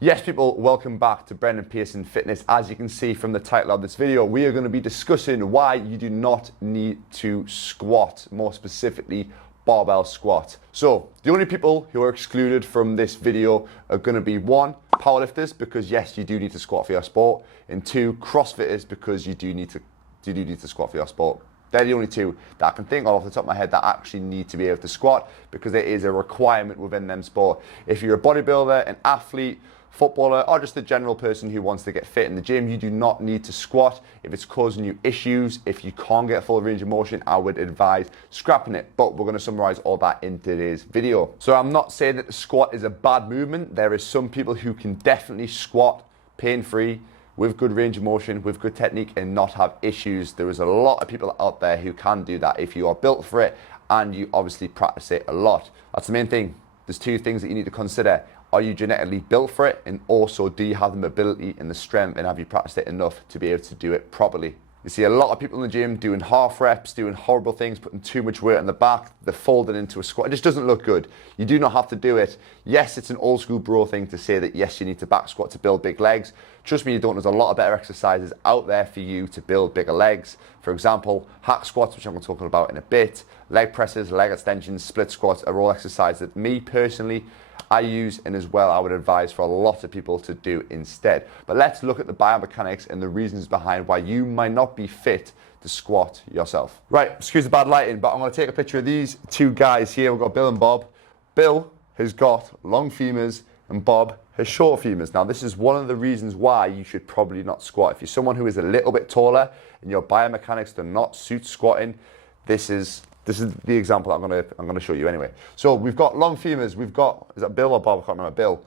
Yes, people, welcome back to Pearson Fitness. As you can see from the title of this video, we are going to be discussing why you do not need to squat, more specifically barbell squat. So the only people who are excluded from this video are going to be one, powerlifters, because yes, you do need to squat for your sport, and two, CrossFitters, because you do need to squat for your sport. They're the only two that I can think of off the top of my head that actually need to be able to squat, because there is a requirement within them sport. If you're a bodybuilder, an athlete, footballer, or just a general person who wants to get fit in the gym, you do not need to squat. If it's causing you issues, if you can't get full range of motion, I would advise scrapping it. But we're going to summarize all that in today's video. So I'm not saying that the squat is a bad movement. There is some people who can definitely squat pain-free, with good range of motion, with good technique, and not have issues. There is a lot of people out there who can do that if you are built for it and you obviously practice it a lot. That's the main thing. There's two things that you need to consider. Are you genetically built for it? And also, do you have the mobility and the strength, and have you practiced it enough to be able to do it properly? You see a lot of people in the gym doing half reps, doing horrible things, putting too much weight on the back, they're folded into a squat. It just doesn't look good. You do not have to do it. Yes, it's an old school bro thing to say that yes, you need to back squat to build big legs. Trust me, you don't. There's a lot of better exercises out there for you to build bigger legs. For example, hack squats, which I'm going to talk about in a bit, leg presses, leg extensions, split squats are all exercises that me personally, I use, and as well I would advise for a lot of people to do instead. But let's look at the biomechanics and the reasons behind why you might not be fit to squat yourself. Right, excuse the bad lighting, but I'm going to take a picture of these two guys here. We've got Bill and Bob. Bill has got long femurs and Bob has short femurs. Now this is one of the reasons why you should probably not squat. If you're someone who is a little bit taller and your biomechanics do not suit squatting, this is the example I'm gonna show you anyway. So we've got long femurs. We've got, is that Bill or Bob? I can't remember.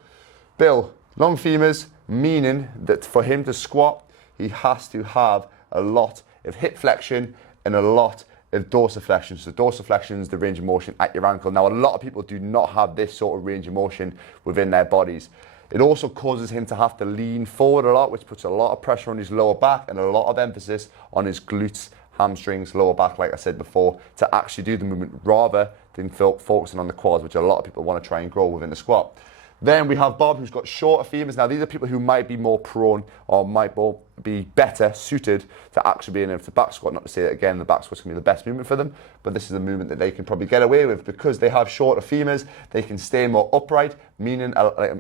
Bill, long femurs, meaning that for him to squat, he has to have a lot of hip flexion and a lot of dorsiflexion. So dorsiflexion is the range of motion at your ankle. Now a lot of people do not have this sort of range of motion within their bodies. It also causes him to have to lean forward a lot, which puts a lot of pressure on his lower back and a lot of emphasis on his glutes, hamstrings, lower back, like I said before, to actually do the movement rather than focusing on the quads, which a lot of people want to try and grow within the squat. Then we have Bob, who's got shorter femurs. Now these are people who might be more prone or might be better suited to actually being able to back squat. Not to say that again, the back squat's going to be the best movement for them, but this is a movement that they can probably get away with because they have shorter femurs. They can stay more upright, meaning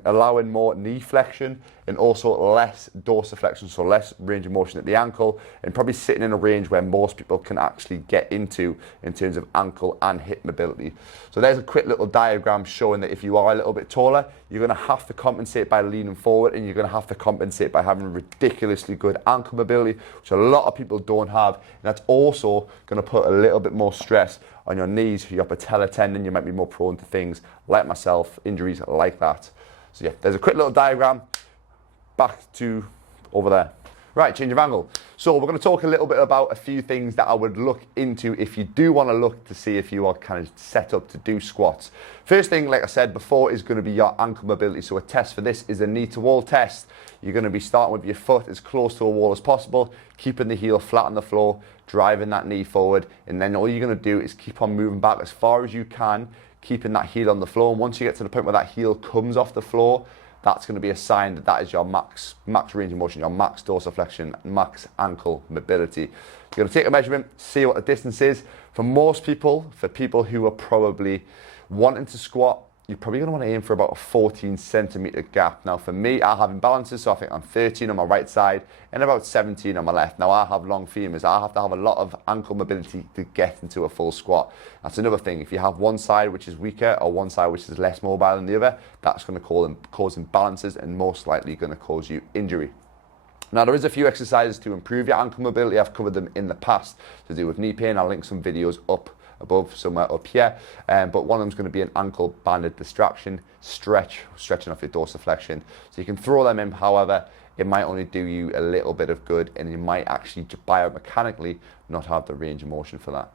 allowing more knee flexion and also less dorsiflexion, so less range of motion at the ankle, and probably sitting in a range where most people can actually get into in terms of ankle and hip mobility. So there's a quick little diagram showing that if you are a little bit taller, you're going to have to compensate by leaning forward, and you're going to have to compensate by having ridiculously good ankle mobility, which a lot of people don't have. And that's also going to put a little bit more stress on your knees, your patellar tendon. You might be more prone to things like myself, injuries like that. So yeah, there's a quick little diagram. Back to over there. Right, change of angle. So we're going to talk a little bit about a few things that I would look into if you do want to look to see if you are kind of set up to do squats. First thing, like I said before, is going to be your ankle mobility. So a test for this is a knee to wall test. You're going to be starting with your foot as close to a wall as possible, keeping the heel flat on the floor, driving that knee forward, and then all you're going to do is keep on moving back as far as you can, keeping that heel on the floor. And once you get to the point where that heel comes off the floor, that's going to be a sign that that is your max range of motion, your max dorsiflexion, max ankle mobility. You're going to take a measurement, see what the distance is. For most people, for people who are probably wanting to squat, you're probably going to want to aim for about a 14 centimeter gap. Now for me, I have imbalances, so I think I'm 13 on my right side and about 17 on my left. Now I have long femurs. I have to have a lot of ankle mobility to get into a full squat. That's another thing. If you have one side which is weaker or one side which is less mobile than the other, that's going to cause imbalances and most likely going to cause you injury. Now there is a few exercises to improve your ankle mobility. I've covered them in the past to do with knee pain. I'll link some videos up above, somewhere up here, but one of them is going to be an ankle banded distraction, stretching off your dorsiflexion. So you can throw them in, however, it might only do you a little bit of good and you might actually biomechanically not have the range of motion for that.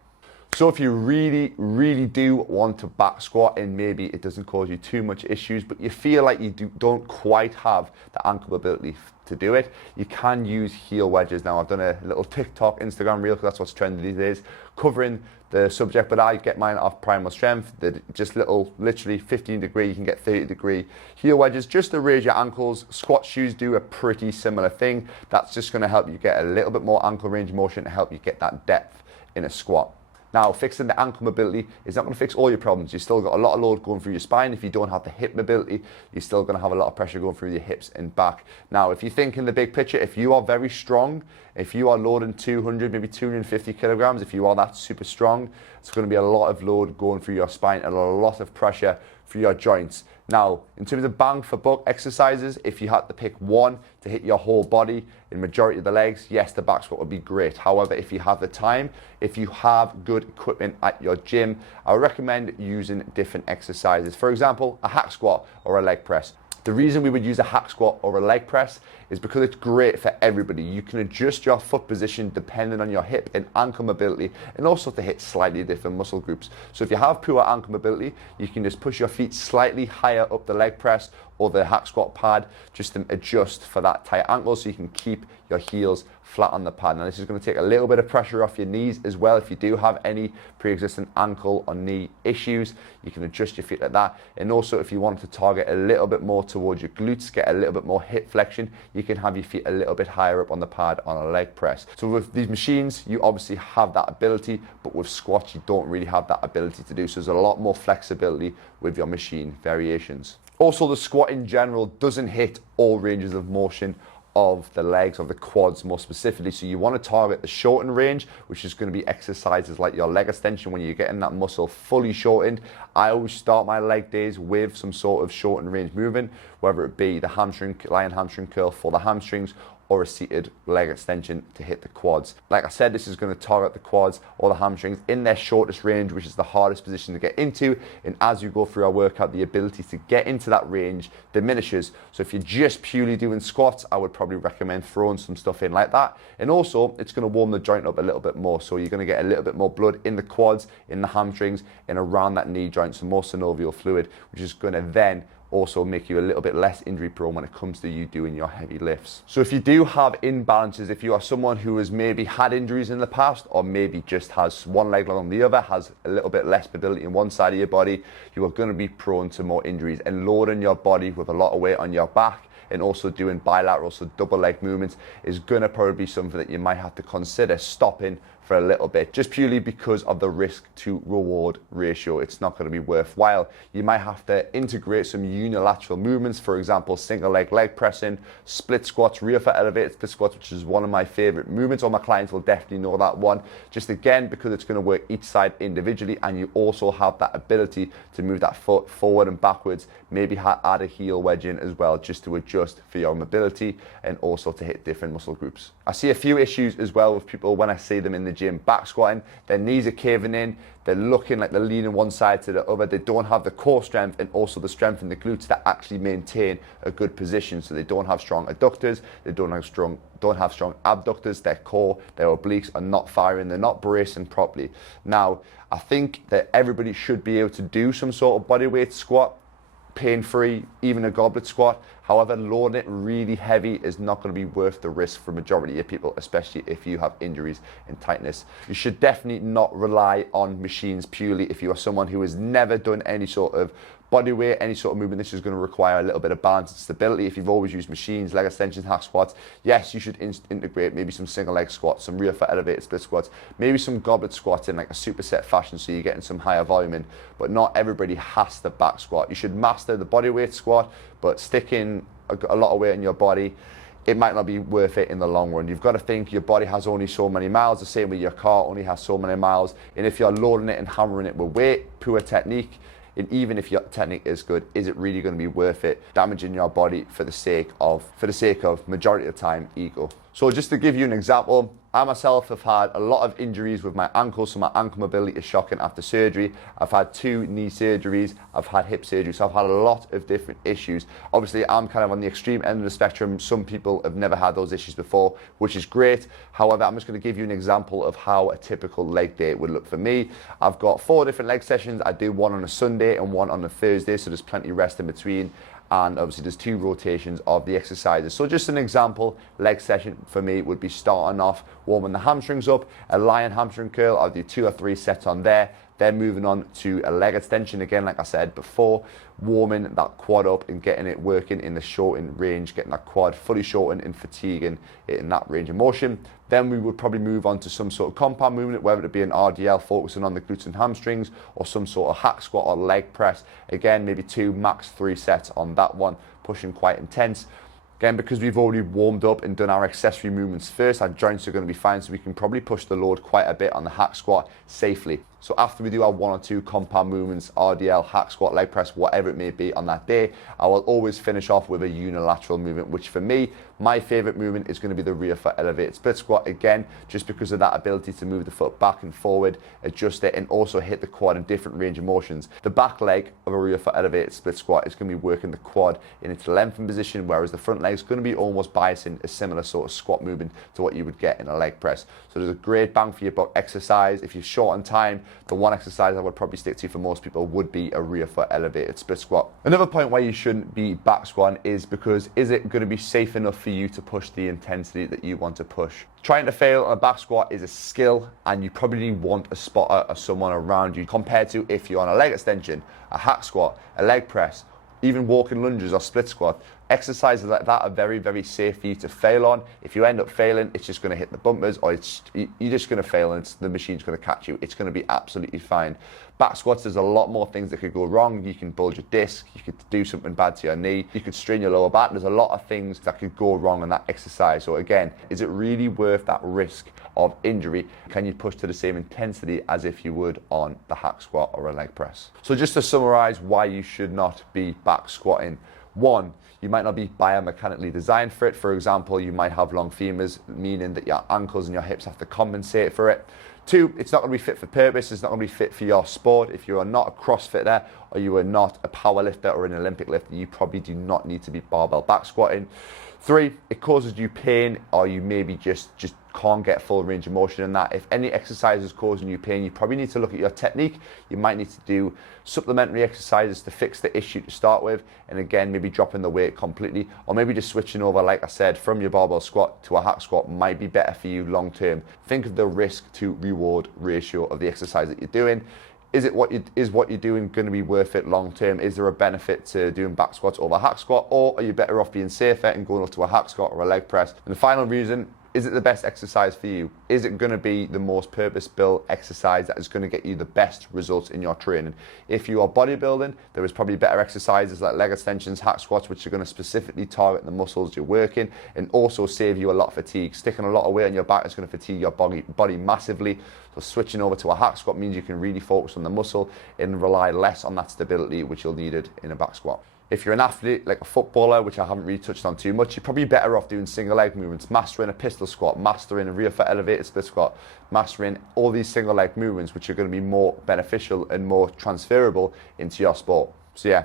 So if you really do want to back squat and maybe it doesn't cause you too much issues, but you feel like you don't quite have the ankle mobility to do it, you can use heel wedges. Now I've done a little TikTok, Instagram reel, because that's what's trendy these days, covering the subject, but I get mine off Primal Strength. They're just literally 15 degree, you can get 30 degree heel wedges just to raise your ankles. Squat shoes do a pretty similar thing. That's just going to help you get a little bit more ankle range of motion to help you get that depth in a squat. Now, fixing the ankle mobility is not going to fix all your problems. You've still got a lot of load going through your spine. If you don't have the hip mobility, you're still going to have a lot of pressure going through your hips and back. Now, if you think in the big picture, if you are very strong, if you are loading 200, maybe 250 kilograms, if you are that super strong, it's going to be a lot of load going through your spine and a lot of pressure for your joints. Now, in terms of bang for buck exercises, if you had to pick one to hit your whole body in majority of the legs, yes, the back squat would be great. However, if you have the time, if you have good equipment at your gym, I would recommend using different exercises. For example, a hack squat or a leg press. The reason we would use a hack squat or a leg press is because it's great for everybody. You can adjust your foot position depending on your hip and ankle mobility, and also to hit slightly different muscle groups. So if you have poor ankle mobility, you can just push your feet slightly higher up the leg press or the hack squat pad just to adjust for that tight ankle so you can keep your heels flat on the pad. Now this is going to take a little bit of pressure off your knees as well. If you do have any pre-existing ankle or knee issues, you can adjust your feet like that. And also if you want to target a little bit more towards your glutes, get a little bit more hip flexion, you can have your feet a little bit higher up on the pad on a leg press. So with these machines, you obviously have that ability, but with squats, you don't really have that ability to do. So there's a lot more flexibility with your machine variations. Also, the squat in general doesn't hit all ranges of motion of the legs, of the quads more specifically. So you want to target the shortened range, which is going to be exercises like your leg extension when you're getting that muscle fully shortened. I always start my leg days with some sort of shortened range movement, whether it be the hamstring, lion hamstring curl for the hamstrings, or a seated leg extension to hit the quads. Like I said, this is going to target the quads or the hamstrings in their shortest range, which is the hardest position to get into. And as you go through our workout, the ability to get into that range diminishes. So if you're just purely doing squats, I would probably recommend throwing some stuff in like that. And also, it's going to warm the joint up a little bit more. So you're going to get a little bit more blood in the quads, in the hamstrings, and around that knee joint, so more synovial fluid, which is going to then also make you a little bit less injury prone when it comes to you doing your heavy lifts. So if you do have imbalances, if you are someone who has maybe had injuries in the past, or maybe just has one leg long on the other, has a little bit less mobility in one side of your body, you are going to be prone to more injuries. And loading your body with a lot of weight on your back and also doing bilateral, so double leg movements, is going to probably be something that you might have to consider stopping for a little bit, just purely because of the risk to reward ratio. It's not going to be worthwhile. You might have to integrate some unilateral movements, for example, single leg pressing, split squats, rear foot elevated split squats, which is one of my favorite movements. All my clients will definitely know that one, just again because it's going to work each side individually, and you also have that ability to move that foot forward and backwards, maybe add a heel wedge in as well, just to adjust for your mobility and also to hit different muscle groups. I see a few issues as well with people when I see them in the gym back squatting. Their knees are caving in, they're looking like they're leaning one side to the other, they don't have the core strength and also the strength in the glutes to actually maintain a good position. So they don't have strong adductors, they don't have strong abductors, their core, their obliques are not firing, they're not bracing properly. Now, I think that everybody should be able to do some sort of bodyweight squat, pain-free, even a goblet squat. However, loading it really heavy is not going to be worth the risk for majority of people, especially if you have injuries and tightness. You should definitely not rely on machines purely if you are someone who has never done any sort of body weight, any sort of movement. This is going to require a little bit of balance and stability. If you've always used machines, leg extensions, hack squats, yes, you should integrate maybe some single leg squats, some rear foot elevated split squats, maybe some goblet squats in like a superset fashion so you're getting some higher volume in, but not everybody has to back squat. You should master the body weight squat, but sticking a lot of weight in your body, it might not be worth it in the long run. You've got to think your body has only so many miles, the same with your car only has so many miles, and if you're loading it and hammering it with weight, poor technique, and even if your technique is good, is it really going to be worth it, damaging your body for the sake of majority of the time, ego? So just to give you an example, I myself have had a lot of injuries with my ankles, so my ankle mobility is shocking after surgery. I've had 2 knee surgeries, I've had hip surgery, so I've had a lot of different issues. Obviously, I'm kind of on the extreme end of the spectrum. Some people have never had those issues before, which is great. However, I'm just going to give you an example of how a typical leg day would look for me. I've got 4 different leg sessions. I do one on a Sunday and one on a Thursday, so there's plenty of rest in between. And obviously there's 2 rotations of the exercises. So just an example, leg session for me would be starting off warming the hamstrings up, a lion hamstring curl. I'll do 2 or 3 sets on there. Then moving on to a leg extension again, like I said before, warming that quad up and getting it working in the shortened range, getting that quad fully shortened and fatiguing it in that range of motion. Then we would probably move on to some sort of compound movement, whether it be an RDL focusing on the glutes and hamstrings, or some sort of hack squat or leg press. Again, maybe 2, max 3 sets on that one, pushing quite intense. Again, because we've already warmed up and done our accessory movements first, our joints are going to be fine, so we can probably push the load quite a bit on the hack squat safely. So after we do our 1 or 2 compound movements, RDL, hack squat, leg press, whatever it may be on that day, I will always finish off with a unilateral movement, which for me, my favorite movement is going to be the rear foot elevated split squat. Again, just because of that ability to move the foot back and forward, adjust it, and also hit the quad in different range of motions. The back leg of a rear foot elevated split squat is going to be working the quad in its lengthened position, whereas the front leg is going to be almost biasing a similar sort of squat movement to what you would get in a leg press. So there's a great bang for your buck exercise. If you're short on time, the one exercise I would probably stick to for most people would be a rear foot elevated split squat. Another point why you shouldn't be back squatting is because is it going to be safe enough for you to push the intensity that you want to push? Trying to fail on a back squat is a skill, and you probably want a spotter or someone around you, compared to if you're on a leg extension, a hack squat, a leg press, even walking lunges or split squat. Exercises like that are very, very safe for you to fail on. If you end up failing, it's just going to hit the bumpers, or you're just going to fail and the machine's going to catch you. It's going to be absolutely fine. Back squats, there's a lot more things that could go wrong. You can bulge your disc, you could do something bad to your knee, you could strain your lower back. There's a lot of things that could go wrong in that exercise. So again, is it really worth that risk of injury? Can you push to the same intensity as if you would on the hack squat or a leg press? So just to summarize why you should not be back squatting. 1, you might not be biomechanically designed for it. For example, you might have long femurs, meaning that your ankles and your hips have to compensate for it. 2, it's not going to be fit for purpose. It's not going to be fit for your sport. If you are not a CrossFitter or you are not a power lifter or an Olympic lifter, you probably do not need to be barbell back squatting. 3, it causes you pain, or you maybe just can't get full range of motion in that. If any exercise is causing you pain, you probably need to look at your technique. You might need to do supplementary exercises to fix the issue to start with, and again, maybe dropping the weight completely, or maybe just switching over, like I said, from your barbell squat to a hack squat might be better for you long term. Think of the risk to reward ratio of the exercise that you're doing. Is what you're doing going to be worth it long term? Is there a benefit to doing back squats over hack squat, or are you better off being safer and going up to a hack squat or a leg press? And the final reason, is it the best exercise for you? Is it going to be the most purpose-built exercise that is going to get you the best results in your training? If you are bodybuilding, there is probably better exercises like leg extensions, hack squats, which are going to specifically target the muscles you're working and also save you a lot of fatigue. Sticking a lot of weight on your back is going to fatigue your body massively. So switching over to a hack squat means you can really focus on the muscle and rely less on that stability which you'll need it in a back squat. If you're an athlete, like a footballer, which I haven't really touched on too much, you're probably better off doing single leg movements, mastering a pistol squat, mastering a rear foot elevated split squat, mastering all these single leg movements, which are going to be more beneficial and more transferable into your sport. So yeah,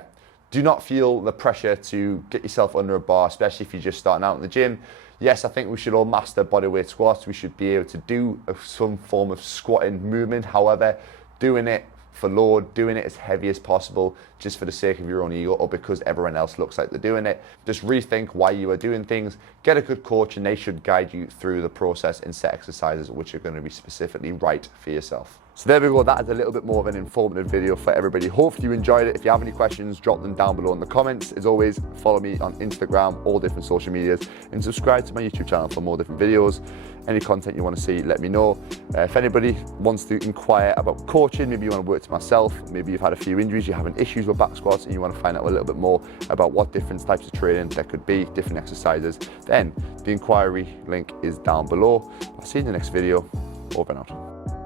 do not feel the pressure to get yourself under a bar, especially if you're just starting out in the gym. Yes, I think we should all master bodyweight squats. We should be able to do some form of squatting movement. However, doing it for load, doing it as heavy as possible just for the sake of your own ego or because everyone else looks like they're doing it. Just rethink why you are doing things. Get a good coach and they should guide you through the process and set exercises which are going to be specifically right for yourself. So there we go, that is a little bit more of an informative video for everybody. Hopefully you enjoyed it. If you have any questions, drop them down below in the comments. As always, follow me on Instagram, all different social medias, and subscribe to my YouTube channel for more different videos. Any content you want to see, let me know. If anybody wants to inquire about coaching, maybe you want to work to myself, maybe you've had a few injuries, you're having issues with back squats, and you want to find out a little bit more about what different types of training there could be, different exercises, then the inquiry link is down below. I'll see you in the next video. Over and out.